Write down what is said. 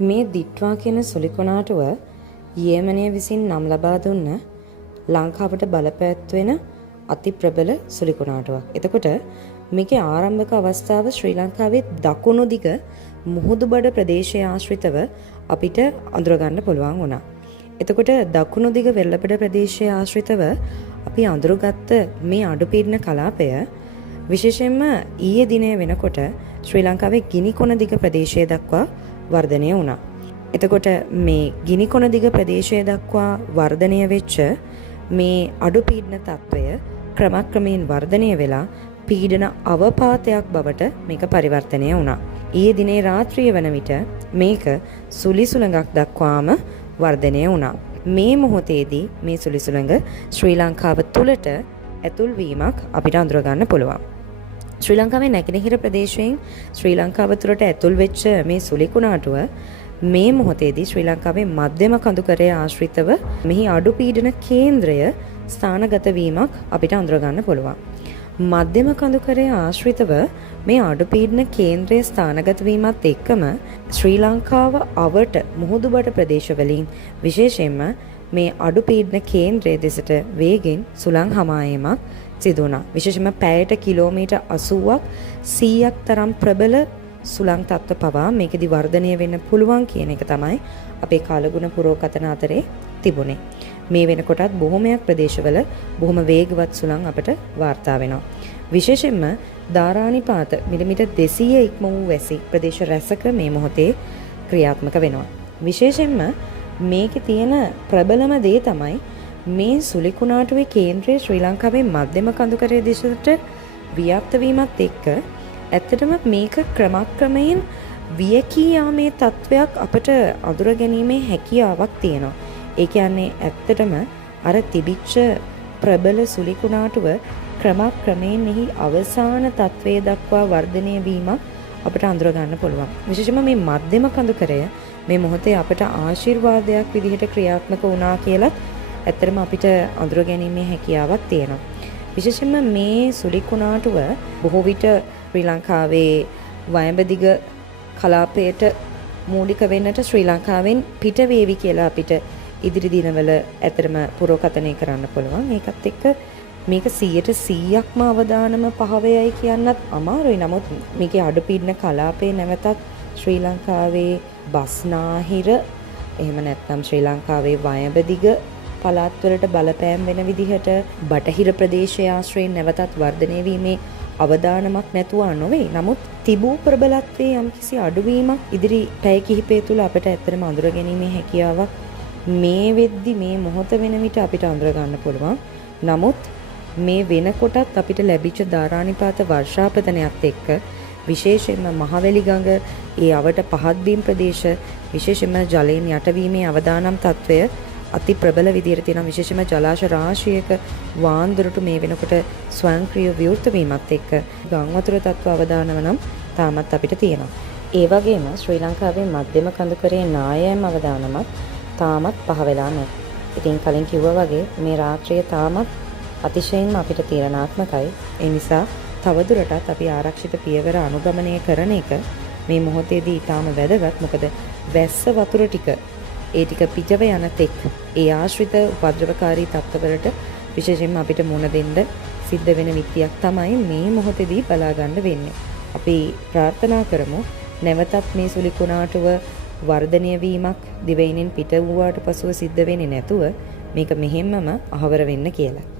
මේ දිට්වා කියන සුලිකොනාටුව යෙමනය විසින් නම් ලබා දුන්න ලංකාවට බලපෑත්වෙන අති ප්‍රබල සුලිකොනාටුවක්. එතකොට මේකේ ආරම්භක අවස්ථාව ශ්‍රී ලංකාවේ දකුණු දිග මුහුදුබඩ ප්‍රදේශය ආශ්‍රිතව අපිට අඳුරගන්න පුළුවන් වුණා. එතකොට දකුණු දිග වෙල්ලපඩ ප්‍රදේශය ආශ්‍රිතව අපි අඳුරගත්ත මේ අඩුපීඩන කලාපය විශේෂයෙන්ම ඊයේ දිනය වෙනකොට ශ්‍රී ලංකාවේ ගිනිකොන දිග ප්‍රදේශය දක්වා වර්ධනය වුණා. එතකොට මේ ගිනිකොන දිග ප්‍රදේශය දක්වා වර්ධනය වෙච්ච මේ අඩුපීඩන තත්ත්වය ක්‍රමක්‍රමයෙන් වර්ධනය වෙලා පීඩන අවපාතයක් බවට මේක පරිවර්තනය වුණා. ඊයේ දිනේ රාත්‍රිය වන විට මේක සුලි සුළඟක් දක්වාම වර්ධනය වුණා. මේ මොහොතේදී මේ සුලි සුළඟ ශ්‍රී ලංකාව තුළට ඇතුල් වීමක් අපිට අඳුර ගන්න පුළුවන්. ශ්‍රී ලංකාවේ නැගෙනහිර ප්‍රදේශයෙන් ශ්‍රී ලංකාව තුළට ඇතුල් වෙච්ච මේ සුලිකුණාටුව මේ මොහොතේදී ශ්‍රී ලංකාවේ මධ්‍යම කඳුකරය ආශ්‍රිතව මෙහි අඩු පීඩන කේන්ද්‍රය ස්ථානගත වීමක් අපිට අඳුර ගන්න පුළුවන්. මධ්‍යම කඳුකරය ආශ්‍රිතව මේ අඩු පීඩන කේන්ද්‍රය ස්ථානගත වීමත් එක්කම ශ්‍රී ලංකාව අවට මුහුදුබඩ ප්‍රදේශවලින් විශේෂයෙන්ම මේ අඩු පීඩන කේන්ද්‍රයේ දෙසට වේගෙන් සුළං හමායීමක් සිදු වුණා. විශේෂයෙන්ම පැයට කිලෝමීටර් 80ක් 100ක් තරම් ප්‍රබල සුළං තත්ත්ව පවා මේකෙදි වර්ධනය වෙන්න පුළුවන් කියන එක තමයි අපේ කාලගුණ පුරෝකථන අතරේ තිබුණේ. මේ වෙනකොටත් බොහොමයක් ප්‍රදේශවල බොහොම වේගවත් සුළං අපට වාර්තා වෙනවා. විශේෂයෙන්ම ධාරානිපාත මිලිමීටර් 200 ඉක්ම වූ වැසි ප්‍රදේශ රැසක මේ මොහොතේ ක්‍රියාත්මක වෙනවා. විශේෂයෙන්ම මේකේ තියෙන ප්‍රබලම දේ තමයි මේ සුලිකුණාටුවේ කේන්ද්‍රය ශ්‍රී ලංකාවේ මධ්‍යම කඳුකරයේ දිශට ව්‍යාප්ත වීමත් එක්ක ඇත්තටම මේක ක්‍රමක්‍රමයෙන් වියකී යාමේ තත්වයක් අපට අඳුර ගැනීමේ හැකියාවක් තියෙනවා. ඒ කියන්නේ ඇත්තටම අර තිබිච්ච ප්‍රබල සුලිකුණාටුව ක්‍රමක්‍රමයෙන් මෙහි අවසාන තත්වයේ දක්වා වර්ධනය වීමක් අපට අඳුර ගන්න පුළුවන්. විශේෂයෙන්ම මේ මධ්‍යම කඳුකරය මේ මොහොතේ අපට ආශිර්වාදයක් විදිහට ක්‍රියාත්මක වුණා කියලත් ඇත්තටම අපිට අඳුර ගැනීමේ හැකියාවක් තියෙනවා. විශේෂයෙන්ම මේ සුලිකුණාටුව බොහෝ විට ශ්‍රී ලංකාවේ වයඹදිග කලාපයට මූලික වෙන්නට ශ්‍රී ලංකාවෙන් පිට වේවි කියලා අපිට ඉදිරි දිනවල ඇත්තටම පුරෝකථනය කරන්න පුළුවන්. ඒකත් එක්ක මේක 100%ක්ම අවදානම පහවයයි කියන්නත් අමාරුයි. නමුත් මේකේ අඩුපීඩන කලාපේ නැවතත් ශ්‍රී ලංකාවේ බස්නාහිර එහෙම නැත්නම් ශ්‍රී ලංකාවේ වයඹදිග පළාත්වලට බලපෑම් වෙන විදිහට බටහිර ප්‍රදේශයේ ආශ්‍රයෙන් නැවතත් වර්ධනය වීමේ අවදානමක් නැතුව නොවේ. නමුත් තිබූ ප්‍රබලත්වයේ යම්කිසි අඩුවීමක් ඉදිරි පැය කිහිපය තුළ අපිට ඇත්තටම අඳුර ගැනීමේ හැකියාවක් මේ වෙද්දි මේ මොහොත වෙන විට අපිට අඳුර ගන්න පුළුවන්. නමුත් මේ වෙනකොටත් අපිට ලැබිච්ච ධාරානිපාත වර්ෂාපතනයත් එක්ක විශේෂයෙන්ම මහවැලි ගඟ ඒ අවට පහත් බිම් ප්‍රදේශ විශේෂයෙන්ම ජලයෙන් යටවීමේ අවදානම් තත්වය අති ප්‍රබල විදියට තියෙනවා. විශේෂයෙන්ම ජලාශ රාශියක වාන්දුරට මේ වෙනකොට ස්වයංක්‍රීය විවෘත වීමත් එක්ක ගම් වතුර තත්ත්ව අවදානම නම් තාමත් අපිට තියෙනවා. ඒ වගේම ශ්‍රී ලංකාවේ මධ්‍යම කඳුකරයේ නායෑම අවදානමත් තාමත් පහ වෙලා නැහැ. ඉතින් කලින් කිව්වා වගේ මේ රාත්‍රිය තාමත් අතිශයින්ම අපිට තීරණාත්මකයි. ඒ නිසා තවදුරටත් අපි ආරක්ෂිත පියවර අනුගමනය කරන එක මේ මොහොතේදී ඊටාම වැදගත්. මොකද වැස්ස වතුර ටික ඒ ටික පිටව යන තෙක් ඒ ආශ්‍රිත උපද්‍රවකාරී තත්ත්වවලට විශේෂයෙන්ම අපිට මුහුණ දෙන්න සිද්ධ වෙන විදියක් තමයි මේ මොහොතේදී බලා ගන්න වෙන්නේ. අපි ප්‍රාර්ථනා කරමු නැවතත් මේ සුලිකුණාටුව වර්ධනය වීමක් දිවයිනෙන් පිට වූාට පසුව සිද්ධ වෙන්නේ නැතුව මේක මෙහෙම්මම අහවර වෙන්න කියලා.